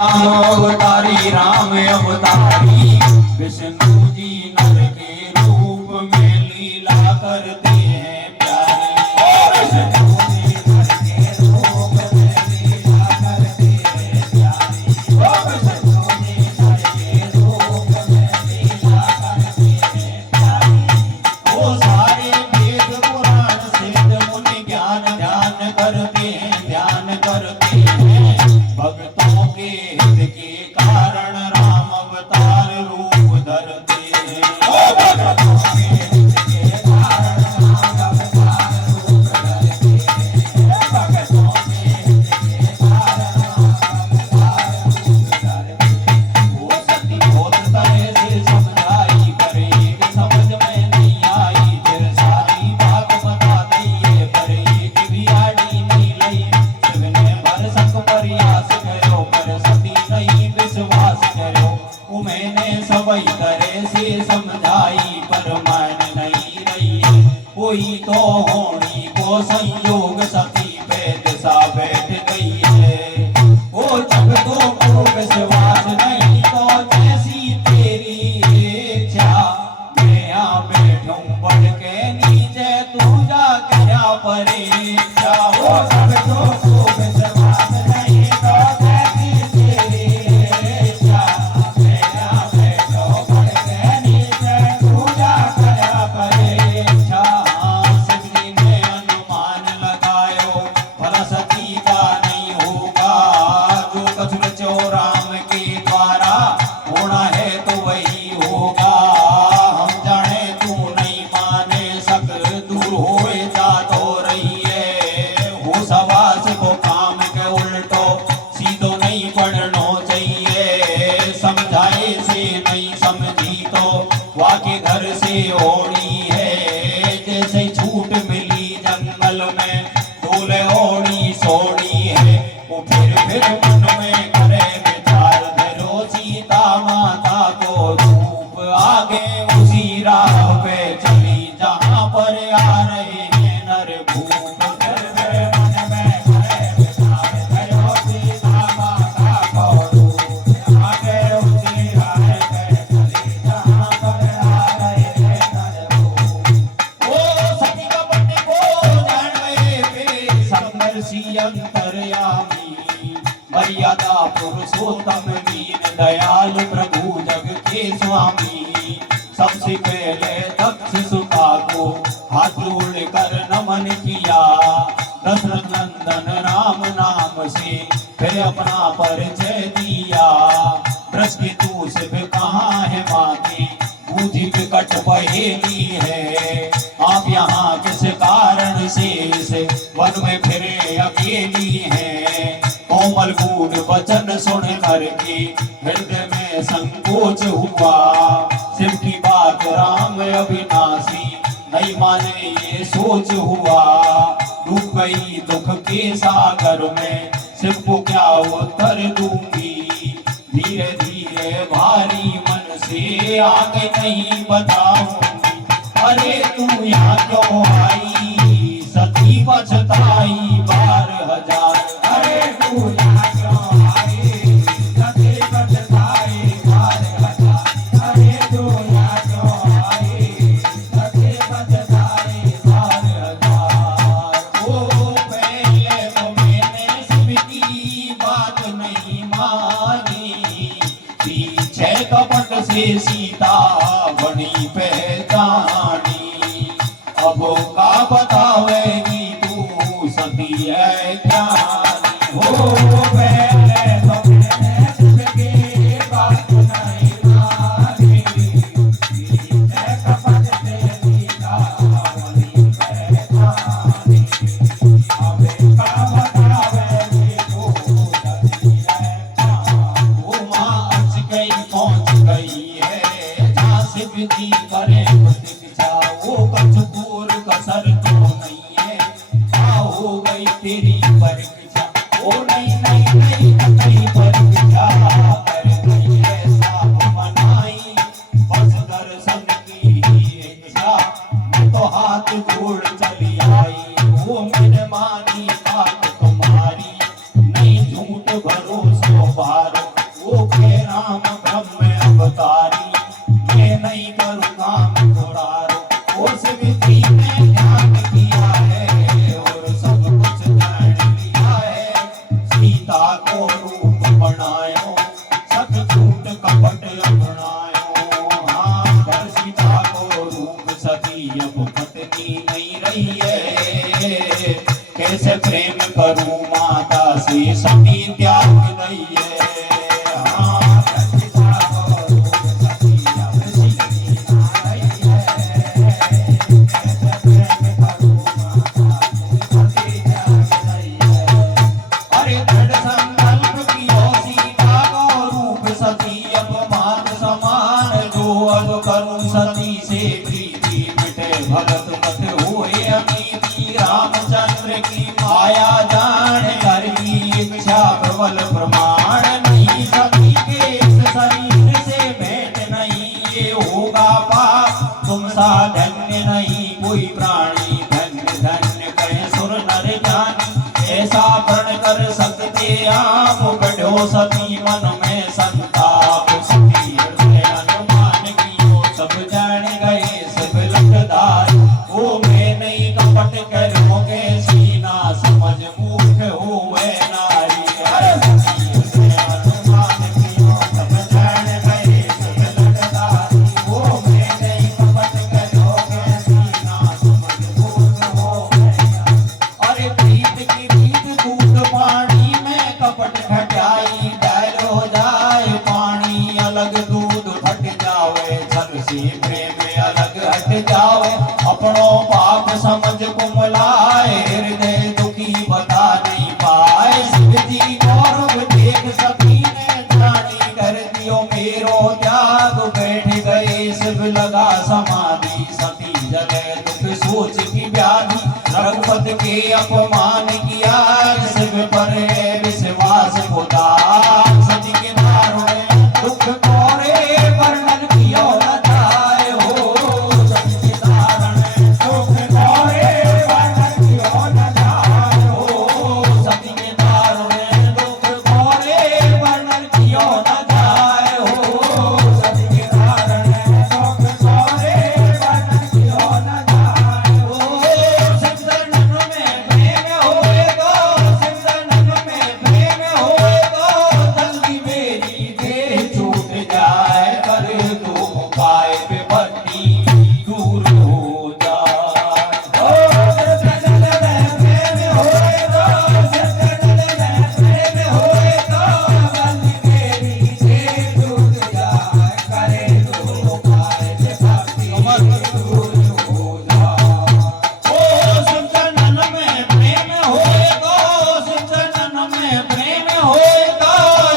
राम अवतारी राम अवतारी विष्णु जी नर के रूप में लीला करते हैं प्यारे। विष्णु जी नर के रूप में लीला करते हैं प्यारे। विष्णु जी नर के रूप में लीला करते हैं प्यारे। वो सारे वेद पुराण सिद्ध मुनि ज्ञान ध्यान करते हैं ध्यान करते हैं। भक्तों के हित के कारण राम अवतार रूप धरते हैं। भक्तों के हित के कारण राम अवतार रूप धरते हैं। भक्तों के हित के कारण राम अवतार रूप धरते हैं। वो सती बहुत तरह से समझाई पर एक समझ में नहीं आई। फिर सारी बात बता दइए पर एक भी आड़ी नहीं लई। शिवने भरसक प्रयास करो पर सती नहीं विश्वास करो। मैंने सभी तरह से समझाई पर मान नहीं रही। कोई तो होनी को संयोग सती पे दिशा बैठ गई है। वो जगतों को विश्वास नहीं तो जैसी तेरी इच्छा। मैं यहाँ बैठूं बढ़ के नीचे तू जा क्या परीक्षा। वो जगतों को विश्वास नहीं तो जैसी तेरी इच्छा। मैं यहाँ बैठूं बढ़ के नीचे तू जा क्या परीक्षा। शिवजी ने अनुमान लगायो भला सती का नहीं होगा। जो कुछ रचो राम के द्वारा होना है तो वही होगा। हम जाने तू नहीं माने सक दूर होए जा तो रही है। हो सवास को काम के उल्टो सीधो नहीं पढ़नो चाहिए। समझाए से नहीं समझी तो वाके घर से ओढ़ी है। जैसे छूट मिली जंगल में डोले ओढ़ी सोड़ी है। वो फिर मन में करे विचार धरो सीता माता को रूप। आगे उसी राह पे चली जहाँ पर आ रहे हैं नर भूप। फिर मन में करे विचार धरो सीता माता को रूप। आगे उसी राह पे चली जहाँ पर आ रहे हैं नर भूप। ओ सती का पति को जान गए वे संघर्षी अंतर्यामी। मर्यादा पुरुषोत्तम दीन दयाल प्रभु जग के स्वामी। सबसे पहले दक्ष सुता को हाथ जोड़कर नमन किया। दशरथ नंदन राम नाम से फिर अपना परिचय दिया। दृष्टि सिर्फ कहाँ है माँ की बूझी विकट पहेली है। आप यहाँ किस कारण से इस वन में फिरे अकेली हैं। कोमल गूढ़ वचन सुन करके हृदय में संकोच हुआ। शिव की बात राम अविनाशी नहीं माने ये सोच हुआ। डूब गई दुख के सागर में शिव को क्या उत्तर दूंगी। धीरे धीरे भारी मन से आगे नहीं बताऊंगी। अरे तू यहाँ क्यों आई सती पछताई बार हजार। अरे तू यहाँ क्यों आई सती पछताई बार हजार। अरे तू यहाँ क्यों आई सती पछताई बार हजार। ओ पहले तो मैंने शिव की बात नहीं मानी। पीछे कपट से सीता बड़ी पहचानी। अब का बतावेगी तू सती है ज्ञानी। हो पहले तो मैंने शिव की बात नहीं मानी। पीछे कपट से सीता बड़ी पहचानी। अब का बतावेगी तू सती है ज्ञानी। वो माँ अच गई पहुँच गई है नाम ब्रह्म अवतारी, मैं नहीं करूँ काम थोड़ा उस विधि में ध्यान किया है और सब कुछ जान लिया है। सीता को रूप बनायो, सच झूठ कपट अपनायो। हाँ, पर सीता को रूप सती अब पत्नी नहीं रही है। कैसे प्रेम करूं माता से सती त्याग गई है। हाँ, सीता को रूप सती अब सीती ना रही है। कैसे प्रेम करूं माता से सती त्याग गई है। अरे दृढ़ संकल्प कियो सीता को रूप सती अब मान समान, जो अब करूं सती से प्रीति मिटे भरत मत हुए अमीति। रामचंद्र की माया जान कर की इच्छा प्रबल प्रमाण, नहीं सती के इस शरीर से भेंट नहीं ये होगा पाप। तुम सा धन्य नहीं कोई प्राणी, धन्य धन्य कहे सुर नर जानी। ऐसा प्रण कर सकते आप बढ़ो सती मन में संताप। सती हृदय अनुमान कियो सब जान गए सब लटदार। ओ मैं नहीं कपट करोगे सीना समझ मूर्ख हुए नारी। अरे सती हृदय अनुमान कियो सब जान गए सब लटदार। ओ मैं नहीं कपट करोगे सीना समझ मूर्ख हुए नारी। अरे प्रीत की रीत दूध पानी में कपट घटाई, डाल हो जाए पानी अलग दूध फट जावे। छल से प्रेम अलग हट जावे, अपनों पाप समझ कुमलाए। हृदय दुखी बता नहीं पाए, शिव जी गौरव देख सती ने जानी। कर दियो मेरो त्याग बैठ गए शिव लगा समाधि। सती जले दुख सोच की व्याधि, रघुपति के अपमान किया शिव पर है विश्वास खुदा। सती के दारुण दुख कोरे वर्णन कियो न जाए हो। सती के दारुण दुख कोरे वर्णन कियो न जाए हो। सती के दारुण दुख कोरे वर्णन कियो न जाए हो। सती के दारुण दुख कोरे वर्णन कियो न जाए हो। शिव शरणन में प्रेम होएगा, शिव शरणन में प्रेम होएगा। जल्दी मेरी देह छूट जाए, कर दो उपाय विपत्ति दूर हो जाए। ओ शिव शरणन में प्रेम होएगा, शिव शरणन में प्रेम होएगा। जल्दी मेरी देह छूट जाए, कर दो उपाय विपत्ति दूर हो जाए। ओ शिव शरणन में प्रेम होएगा, शिव शरणन में प्रेम होएगा।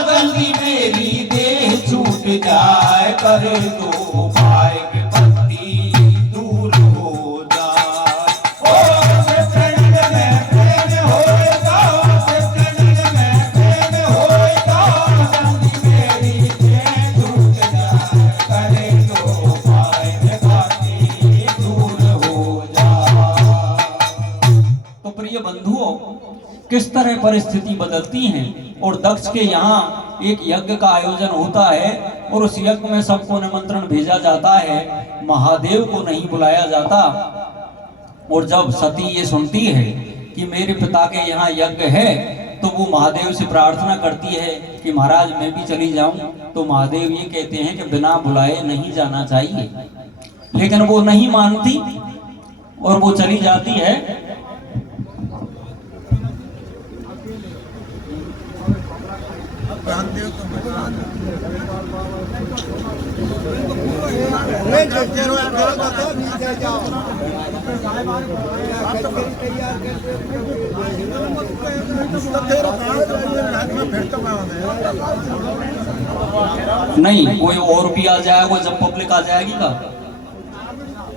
जल्दी मेरी देह छूट जाए, कर दो उपाय विपत्ति दूर हो जाए। ओ शिव शरणन में प्रेम होएगा, शिव शरणन में प्रेम होएगा। जल्दी मेरी देह छूट जाए, कर दो उपाय विपत्ति दूर हो जाए। तो प्रिय बंधुओं, किस तरह परिस्थिति बदलती हैं। और दक्ष के यहाँ एक यज्ञ का आयोजन होता है और उस यज्ञ में सबको निमंत्रण भेजा जाता है, महादेव को नहीं बुलाया जाता। और जब सती ये सुनती है कि मेरे पिता के यहाँ यज्ञ है, तो वो महादेव से प्रार्थना करती है कि महाराज मैं भी चली जाऊं। तो महादेव ये कहते हैं कि बिना बुलाए नहीं जाना चाहिए, लेकिन वो नहीं मानती और वो चली जाती है। नहीं, कोई और भी आ जाएगा जब पब्लिक आ जाएगी का।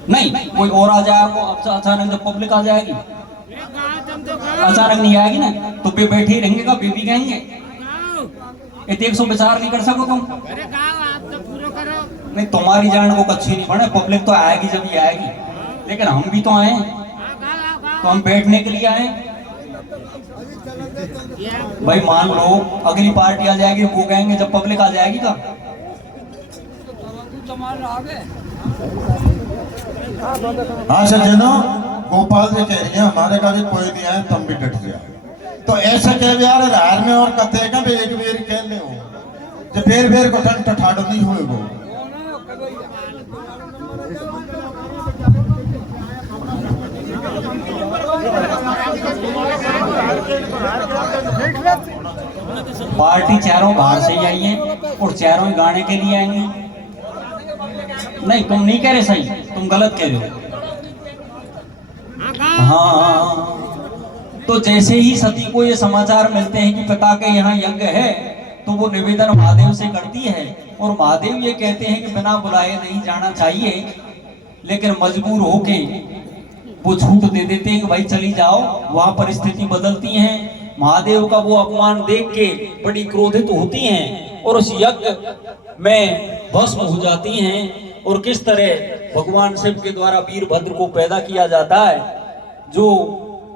नहीं, कोई और आ जाएगा अब अचानक जब पब्लिक आ जाएगी। अचानक नहीं आएगी ना तो बे बैठे रहेंगे का बेबी कहेंगे इतने 100 विचार नहीं कर सको तुम। नहीं, तुम्हारी जान को अच्छी नहीं बने, पब्लिक तो आएगी जब ही आएगी, लेकिन हम भी तो आए, तो हम बैठने के लिए आए। भाई मान लो अगली पार्टी आ जाएगी, वो कहेंगे जब पब्लिक आ जाएगी का। हाँ सज्जनों, गोपाल जी कह रही है हमारे का भी कोई नहीं आए तुम भी डट गया, तो ऐसा कह यार रार में और कते का भी एक बेर कह ले हो जो बेर बेर को ठंड ठठाड़ो नहीं हुए वो। पार्टी चारों बाहर से ही आई है और चारों ही गाने के लिए आएंगी। नहीं तुम नहीं कह रहे सही, तुम गलत कह रहे हो। हाँ, तो जैसे ही सती को ये समाचार मिलते हैं कि पिता के यहाँ यज्ञ है, तो वो निवेदन महादेव से करती है और महादेव ये कहते हैं कि बिना बुलाए नहीं जाना चाहिए, लेकिन मजबूर होके वो छूट दे देते हैं कि भाई चली जाओ। वहां परिस्थिति बदलती हैं, महादेव का वो अपमान देख के बड़ी क्रोधित होती हैं और उस यज्ञ में भस्म हो जाती हैं। और किस तरह भगवान शिव के द्वारा वीरभद्र को पैदा किया जाता है, जो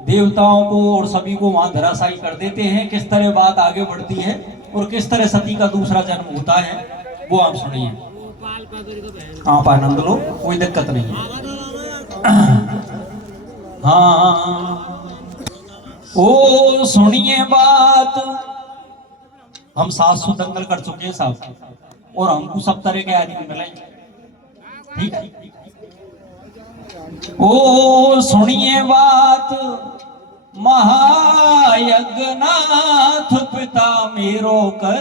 देवताओं को और सभी को वहां धराशायी कर देते हैं। किस तरह बात आगे बढ़ती है और किस तरह सती का दूसरा जन्म होता है, वो आप सुनिए। आप आनंद लो, कोई दिक्कत नहीं है। हाँ ओ सुनिए बात, हम 700 दंगल कर चुके हैं साहब और हमको सब तरह के आदमी मिले, ठीक है। ओ सुनिए बात, महायज्ञनाथ पिता मेरो कर